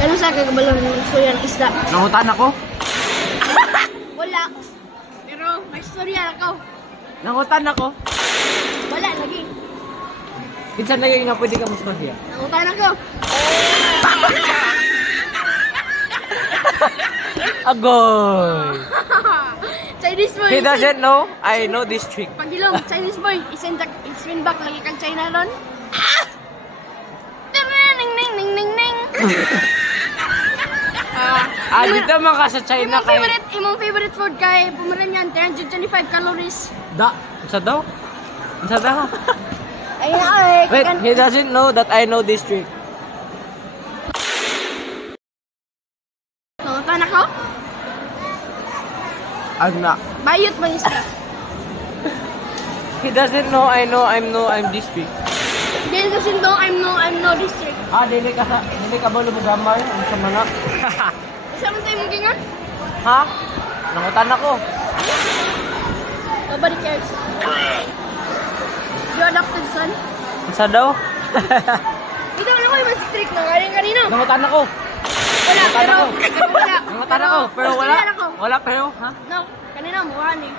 Ganun sa kagabalong istorya ng isda. Nangutan ako. Wala. Pero may istorya ako. Nangutan ako. Wala lagi. Pinsan na yun nga pwede ka mustorya. Nangutan ako. Agoy! Chinese boy. He doesn't know, I know this trick. Pagilong, Chinese boy. Iswin back lagi kang China ron. Ning ning ning ning ning. Dito man ka sa China kay... Imong favorite food kay Pomeranian, 325 calories. Da, isa daw? Isa daw? Ayun ay. Wait, he doesn't know that I know this trick. Nangutan ako? Agna. Bayot man isda. He doesn't know, I know, I'm this trick. Dili kasi no, I'm no district. Dili ka ba lumagambay? Ang sa mana? Isa man tayo mong gingan? Ha? Nangutan ako. Nobody cares. You adopted son? Isa daw? Ito na ko yung strict na galing kanino. Nangutan ako. Wala, pero wala. Nangutan ako, pero wala. Australian ako. Wala, pero, ha? No, kanina mukha ni.